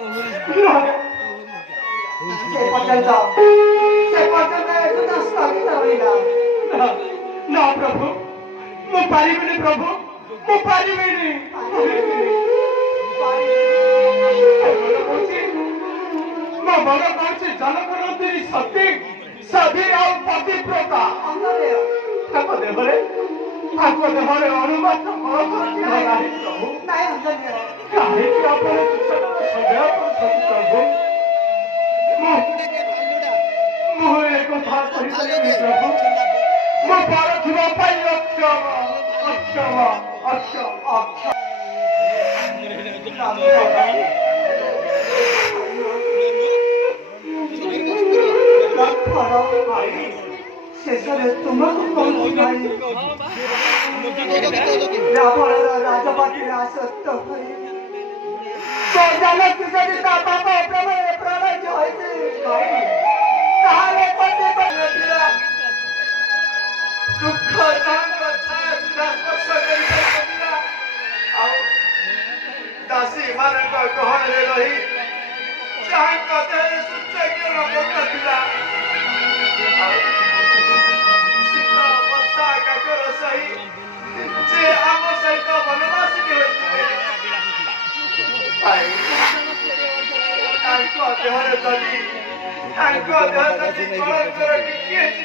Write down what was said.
ସେ ପର୍ଯ୍ୟନ୍ତ ଏଠୁ ସ୍ଥଗିତ ହୋଇଲା। ନା ପ୍ରଭୁ, ମୁଁ ପାରିବିନି ପ୍ରଭୁ, ମୁଁ ପାରିବିନି। ମୋ ମନ କହୁଛି ଜନକନନ୍ଦିନୀ ସତୀ ସତୀ ଆଉ ପତିବ୍ରତା ତାଙ୍କ ଦେହରେ ଅନୁମାତ୍ର ନାହିଁ ପ୍ରଭୁ। କାହିଁକି ଆପଣ ସନ୍ଦେହ କରୁଛନ୍ତି ପ୍ରଭୁ? ମୁଁ ଏ କଥା କହିପାରିବି ପ୍ରଭୁ। ମୋ ପାରୁଥିବା ପାଇଁ ଅକ୍ଷମ ଅକ୍ଷମ ଅକ୍ଷମ ଅକ୍ଷମ। ଶେଷରେ ତୁମକୁ କହୁଛି ଭାଇ, ରାବଣର ରାଜବାଟୀରେ ଆଶ୍ୱସ୍ତ ହୋଇ ଯଦି ତା ପାପ ପ୍ରବଞ୍ଚ ହୋଇଛି ତାହେଲେ ଦୁଃଖ ତାଙ୍କ ଛାୟା ସୁଦ୍ଧା ସ୍ପର୍ଶ କରିପାରିନଥିଲା। ଆଉ ଦାସୀ ମାନଙ୍କ ଗହଣରେ ରହି ଯାହାଙ୍କ ଦେହରେ ସୂର୍ଯ୍ୟ କିରଣ ପଡୁନଥିଲା, ଆଉ ଶୀତ ବର୍ଷା କାକର ସହି ଯେ ଆମ ସହିତ ବନବାସିନୀ ହୋଇଥିଲେ, ତାଙ୍କ ଦେହରେ ଯଦି କଳଙ୍କର ଟିକିଏ